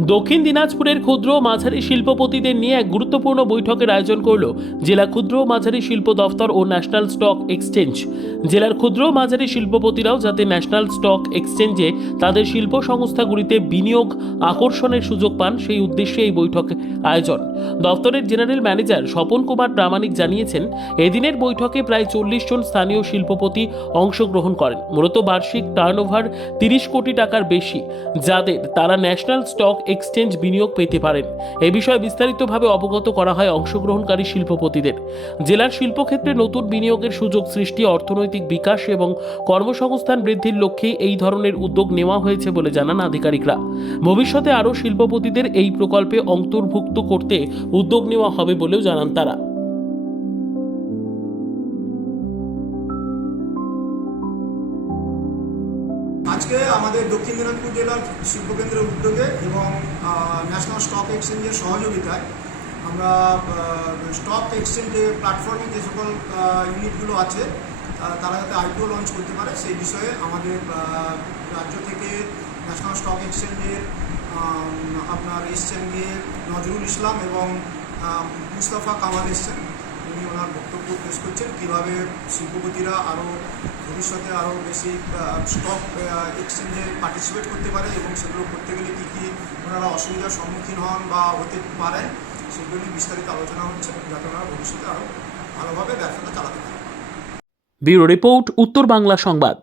দক্ষিণ দিনাজপুরের ক্ষুদ্র ও মাঝারি শিল্পপতিদের নিয়ে এক গুরুত্বপূর্ণ বৈঠকের আয়োজন করল জেলা ক্ষুদ্র ও মাঝারি শিল্প দফতর ও ন্যাশনাল স্টক এক্সচেঞ্জ। জেলার ক্ষুদ্র ও মাঝারি শিল্পপতিরাও যাতে ন্যাশনাল স্টক এক্সচেঞ্জে তাদের শিল্প সংস্থাগুলিতে বিনিয়োগ আকর্ষণের সুযোগ পান, সেই উদ্দেশ্যে এই বৈঠক আয়োজন। দফতরের জেনারেল ম্যানেজার স্বপন কুমার প্রামাণিক জানিয়েছেন, এদিনের বৈঠকে প্রায় 40 জন স্থানীয় শিল্পপতি অংশগ্রহণ করেন। মূলত বার্ষিক টার্নওভার 30 কোটি টাকার বেশি, যাদের তারা ন্যাশনাল স্টক এক্সচেঞ্জ বিনিয়োগ পেতে পারেন। এ বিষয়ে বিস্তারিতভাবে অবগত করা হয় অংশগ্রহণকারী শিল্পপতিদের। জেলার শিল্পক্ষেত্রে নতুন বিনিয়োগের সুযোগ সৃষ্টি, অর্থনৈতিক বিকাশ এবং কর্মসংস্থান বৃদ্ধির লক্ষ্যে এই ধরনের উদ্যোগ নেওয়া হয়েছে বলে জানান আধিকারিকরা। ভবিষ্যতে আরও শিল্পপতিদের এই প্রকল্পে অন্তর্ভুক্ত করতে উদ্যোগ নেওয়া হবে বলেও জানান তারা। আজকে আমাদের দক্ষিণ দিনাজপুর জেলার শিল্পকেন্দ্রের উদ্যোগে এবং ন্যাশনাল স্টক এক্সচেঞ্জের সহযোগিতায় আমরা স্টক এক্সচেঞ্জে প্ল্যাটফর্মে যে সকল ইউনিটগুলো আছে তারা যাতে আইপিও লঞ্চ করতে পারে সেই বিষয়ে আমাদের রাজ্য থেকে ন্যাশনাল স্টক এক্সচেঞ্জের আপনার এসছেন গিয়ে নজরুল ইসলাম এবং মুস্তাফা কামাল এসছেন। উনি ওনার বক্তব্য পেশ করছেন কীভাবে শিল্পপতিরা আরও ভবিষ্যতে আরও বেশি স্টক এক্সচেঞ্জে পার্টিসিপেট করতে পারে এবং সেগুলো করতে গেলে কী কী ওনারা অসুবিধার সম্মুখীন হন বা হতে পারেন সেগুলো নিয়ে বিস্তারিত আলোচনা হচ্ছে, যাতে ওনারা ভবিষ্যতে আরও ভালোভাবে ব্যবসাটা চালাতে পারে। ব্যুরো রিপোর্ট, উত্তর বাংলা সংবাদ।